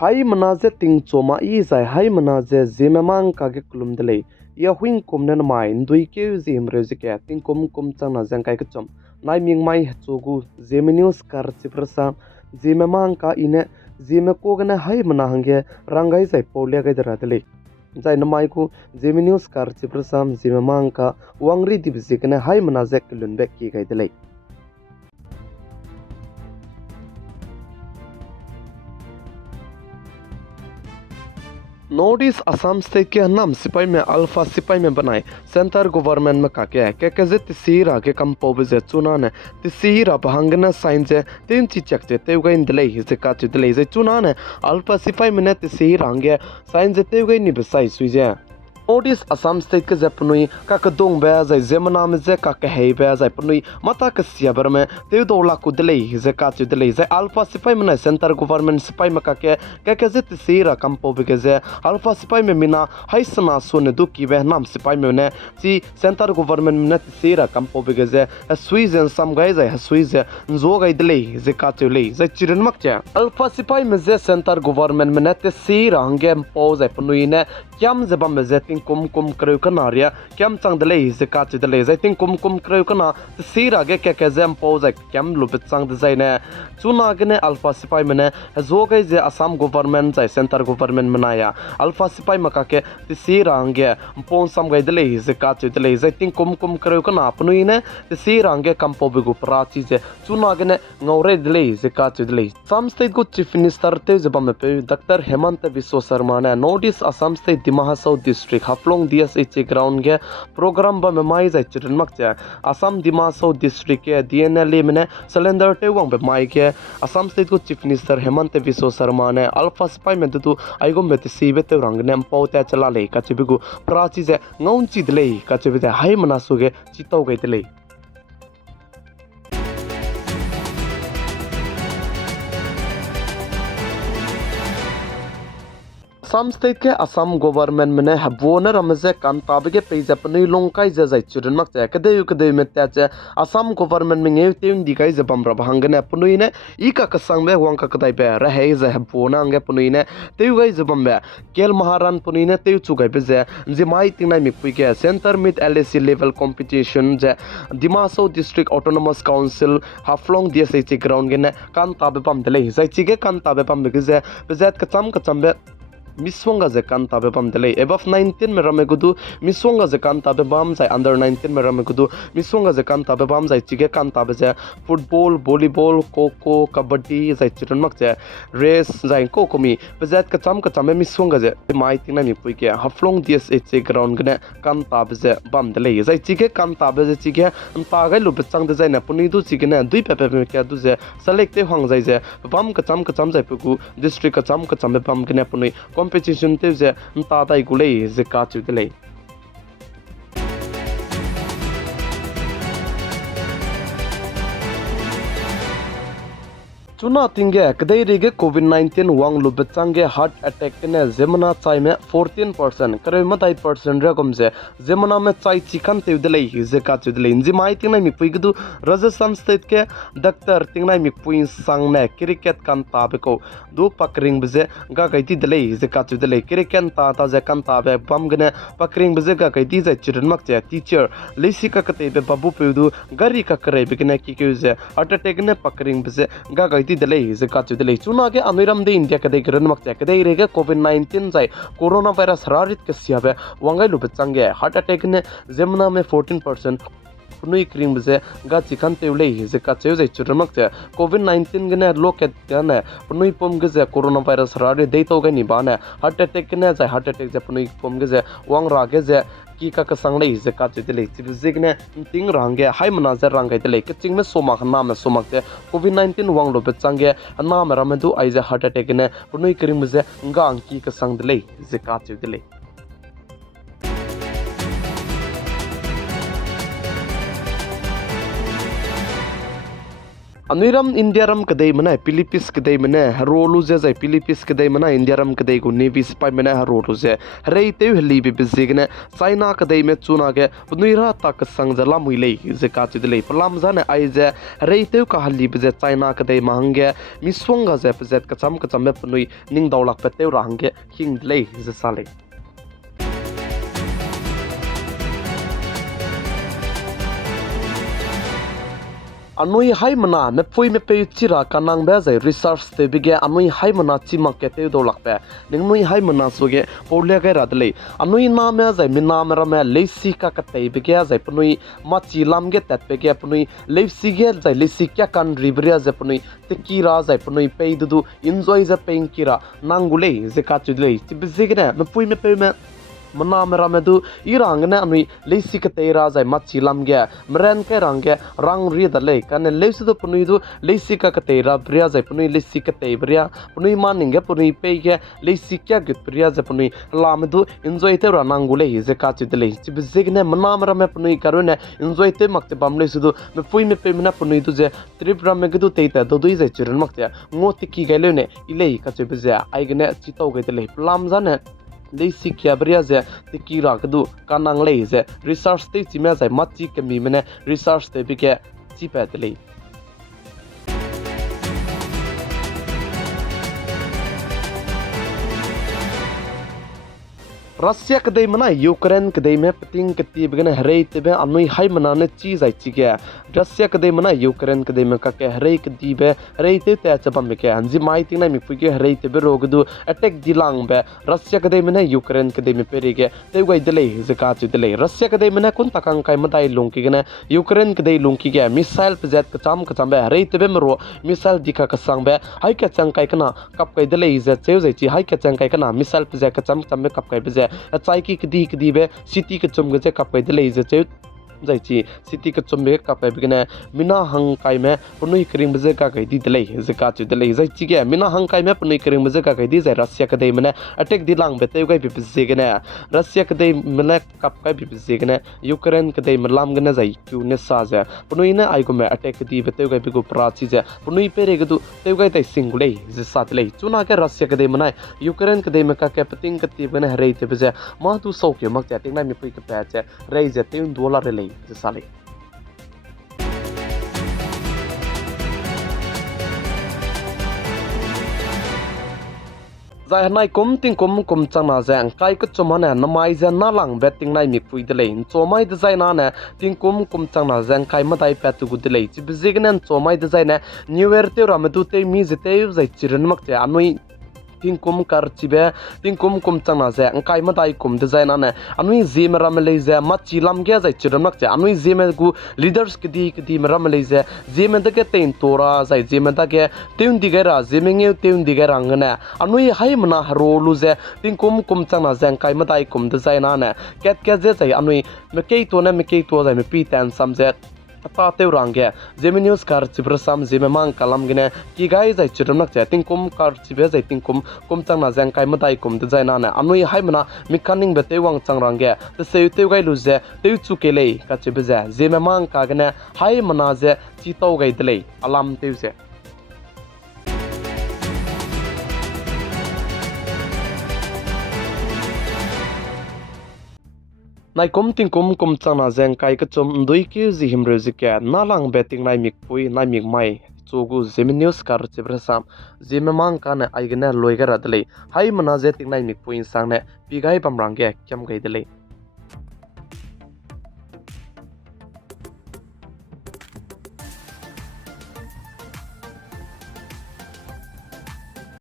hai manaze ting choma I zai hai manaze zimemang ka ge kulum dele ya huing kum nen mai ndui ke zim reze ke ting kum chang na jang kai ke chom nai ming mai chogu zeminus kar chiprasa zimemang ka ine zime ko gna hai mana hange rangai zai polya ga dara dele zai namai ku zeminus kar chiprasa zimemang ka wangri dibse kna hai manaze kulun bek ki ga dele north east Assam state के नाम सिपाही में alpha सिपाही में बनाए centre government में काके है के जे तिसीरा के कम पोबे चुना ने तिसीरा बहंगना साइन जे तीन चीज चकते तेउगा इन दले जे का दले जे चुना ने अल्फा सिपाही में ने तिसीरा हंगे साइन जे तेउगा नि बसाई सुजे नॉर्थ ईस्ट असम स्टेट के जपनुई का दोंग बे जाय जेमना में जे का हे बे जाय पनुई मता के सियाबर में ते दोला को दले जे का दले जे अल्फा सिपाही में सेंटर गवर्नमेंट सिपाही में का के जे तिसीरा कम पोबे के जे अल्फा सिपाही में मिना हाइसना सुने दु की बे नाम सिपाही में ने सी सेंटर गवर्नमेंट में तिसीरा कम पोबे के जे स्वीजन सम गाय जे स्वीज जो गाय दले जे का ले जे चिरन मक जे अल्फा सिपाही में जे सेंटर गवर्नमेंट में ने तिसीरा हंगे पो जे पनुई ने क्याम जे बम जे तिंग कुम करु कना रिया क्याम चंग दले जे का दले जे तिंग कुम करु कना तिसीरा गे के जेम पो जे क्याम लुब चंग दे जे ने चुना गे ने अल्फा सिपाही में ने जो गाय जे असम गवर्नमेंट जे सेंटर गवर्नमेंट मनाया अल्फा सिपाही मका के तिसीरा हंगे पोन सम गाय दले जे का दले जे तिंग कुम करु कना पनुई ने तिसीरा हंगे कम पो बे गु प्राची जे चुना गे ने ngore dele जे का दले सम स्टेट को चीफ मिनिस्टर ते जे बम पे डॉक्टर हेमंत बिस्व शर्मा ने नॉर्थ ईस्ट असम स्टेट दिमाहा south district Haflong DSH ground के प्रोग्राम बम माई जाय चिरन मक जे असम दिमाहा साउथ डिस्ट्रिक्ट के डीएनएल में सिलेंडर ते वंग बे माई के असम स्टेट को चीफ मिनिस्टर हेमंत बिस्व शर्मा ने अल्फा स्पाई में दु आइगो में सीबे ते रंग ने पौते चला ले कचिबिगु प्राची जे ngौन चिदले कचिबे हाई मनासुगे चितौ गइतले असम स्टेट के असम गवर्नमेंट में हबोनर रमजे कांताबगे पेजपनी लोंकाई जजाय चिरन मक जे कदे में त्याचे असम गवर्नमेंट में ngew तें दिखाई जबम रबहंगने पुनुई ने इका कसंग बे वंका कदाई बे रहे जे हबोना अंगे पुनुई ने तेउ गई जबम बे केल महारान पुनुई ने तेउ चुगाई बे जे जिमाई तिंगनाय मिकपुई के centre mid LAC level competition जे दिमासो district autonomous council Haflong DSH ground ने कांताबे पम दले जाय चिगे कांताबे पम बे जे बेजात कचम बे मिसवंगा जे कांताबे बम दले एबव 19 में रमे गुदु मिसवंगा जे कांताबे बम जाय अंडर 19 में रमे गुदु मिसवंगा जे कांताबे बम जाय चिगे कांताबे जे फुटबॉल वॉलीबॉल कोको कबड्डी जाय चिरन मक जे रेस जाय कोकोमी बेजात कचम मिसवंगा जे माई तिना नि पुई के हाफलोंग डीएसएच ग्राउंड गने कांताबे जे बम दले जाय चिगे कांताबे जे चिगे तागै लुब चंग दे जाय न पुनि दु चिगे न दुई पेपे में के दु जे सेलेक्ट ते हंग जाय जे बम कचम जाय पुगु डिस्ट्रिक्ट कचम बम गने पुनि competition te je ta tai gulei je ka chu dele चुना तिंगे कदई रेगे कोविड-19 वांग लुब चंगे हार्ट अटैक ने जेमना चाय में 14% करे मताई परसेंट रकम जे जेमना में चाय चिकन ते दले जे का च दले इंजी माई तिंगना मि पुइगदु राजस्थान स्टेट के डॉक्टर तिंगना मि पुइन सांग ने क्रिकेट कान ताबे को दु पकरिंग बजे गा गैती दले जे का च दले क्रिकेट ता जे कान ताबे बम गने पकरिंग बजे गा गैती जे चिरन मक जे टीचर लेसी का कते बे बाबू पेदु गरी का करे बिकने की के जे हार्ट अटैक ने पकरिंग बजे गा दले जे का दले चुना के अमीरम दे इंडिया कदे ग्रन मक कदे रेगे कोविड-19 जाय कोरोना वायरस रारित के सियाबे वंगाई लुब चंगे हार्ट अटैक ने जेमना में 14% पुनुई क्रीम बजे गा चिकन तेवले जे का जे चुरमक जे कोविड-19 गने लोक ने पुनुई पम गे जे कोरोना वायरस रारि दे तो गनि बाने हार्ट अटैक ने जे हार्ट अटैक जे पुनुई पम गे जे वंग रागे जे की का संगले जे का दले जिगने तिंग रंगे हाई मनाजर रंगे दले के चिंग में सोमा नाम में सोमक दे कोविड-19 वांग लो बचंगे नाम रमदु आई जे हार्ट अटैक ने पुनुई क्रीम जे गांग की का संग दले जे का दले Anuiram India ram kadai mana Philippines kadai mana rolu je zai Philippines kadai mana India ram kadai gu Navy spy mana rolu je rei teu heli bi bizigna China kadai me chuna ge Anuira tak sang jala muilei je ka chidlei palam jana ai je rei teu ka hali bi je China kadai mahangge miswanga je pzet kacham me pnui ning dawlak pe teu rahangge hing lei je sale Anui hai mana me pui me pe chira kanang be zai research te bige anui hai mana chima ke te do lakpe ning nui hai mana soge porle ga radle anui na me zai mina mera me leisi ka ka te bige zai pnui ma chi lam ge tat pe ge pnui leisi ge zai leisi kya kan ribria zai pnui te kira zai pnui pe du enjoy za pe kira nangule ze ka chudle ti bizigre me pui me pe me mana mera me du irang ne anui leisi ka te ra zai ma chi lam ge mren ke rang ge rang ri da le kan leisi du pnui du leisi ka ka te ra bria zai pnui leisi ka te bria pnui maning ge pnui pe ge leisi kya gut bria zai pnui la me du enjoy te ra nangule ze ka chi dele ti bizig ne mana mera me pnui karu ne enjoy te mak te bam leisi du me pui me pe me pnui du je trip ram me ge du te ta do du zai chiran mak te ngoti ki ga le ne ilei ka che bizia ai ge ne chi to ge dele plam za ne leisi kya bria ze te kira kdu kanang le ze research te chimya zai machi kemi mene research te bike chi pat le Russia kadai mana Ukraine kadai me pating kati begana harai tebe anui hai mana ne chi zai chi ge Russia kadai mana Ukraine kadai me ka ke harai kadi be harai te ta chapam me ke anji mai ting na mi pu ge harai tebe rogdu attack dilang be Russia kadai mana Ukraine kadai me peri ge te gai dele zaka chu dele Russia kadai mana kun takang kai madai lung ki gana Ukraine kadai lung ki ge missile pjet kacham be harai tebe mero missile dikha ka sang be hai ka chang kai kana kap kai dele ze cheu zai chi hai ka chang kai kana missile pjet kacham be kap kai be chai ki kdi be city ke chum ge kap kai dele je che zai chi city ke chum be kap kai bigna mina hang kai me punui kring be ka kai di dele je ka chu dele zai chi ge mina hang kai me punui kring be ka kai di zai Russia ke dei mane attack di lang be te gai bi je ge na Russia ke dei mane kap kai bi je ge na Ukraine ke dei malam ge na zai kyu ne sa ja punui na ai ko me attack di be te gai bi ko pra chi ja punui pe re ge du te gai tai singule je sa dele chuna ke Russia ke dei mane Ukraine ke dei me ka ke pating ke ti be na rei te be je ma tu so ke mak ja ting na mi pui ke pa che rei je te $1 le je sa le zai hanai kum ting kum chang na zang kai ka chomana na mai za na lang betting nai mi pui de le chomai de zai na na ting kum chang na zang kai ma dai pat gu de le chi bizignan chomai de zai na new year te ram du te mi ze te zai chiran mak te anui ting kum kar chibe ting kum chang na zang kai ma dai kum de zai na na anui zim ram le za ma chi lam ge zai chiran mak te anui zim gu leaders kdi ram le za zim de ke tein tora zai zim da ke teun di ga ra zim nge teun di ga rang na anui hai mana ro lu ze ting kum chang na zang kai ma dai kum de zai na na ket ke ze zai anui me ke to zai me pi tan sam ze ta te rangge zemi news kar chibra sam zemi mang kalam gine ki gai zai chiram nak cha ting kum kar chibe zai ting kum chang na jang kai ma dai kum de zai na na anui hai mana mikaning be te wang chang rangge te se te gai lu ze te chu ke le ka chibe za zemi mang ka gine hai mana ze chi to gai de le alam te ze nai kum ting kum chang na zeng kai ka chum ndui ki zi him re zi ke na lang betting nai mik pui nai mik mai chugu zemi news kar chibra sam zemi mang ka na ai gna loi ga ra dele hai mana ze ting nai mik pui sang ne pi gai pam rang ge kyam gai dele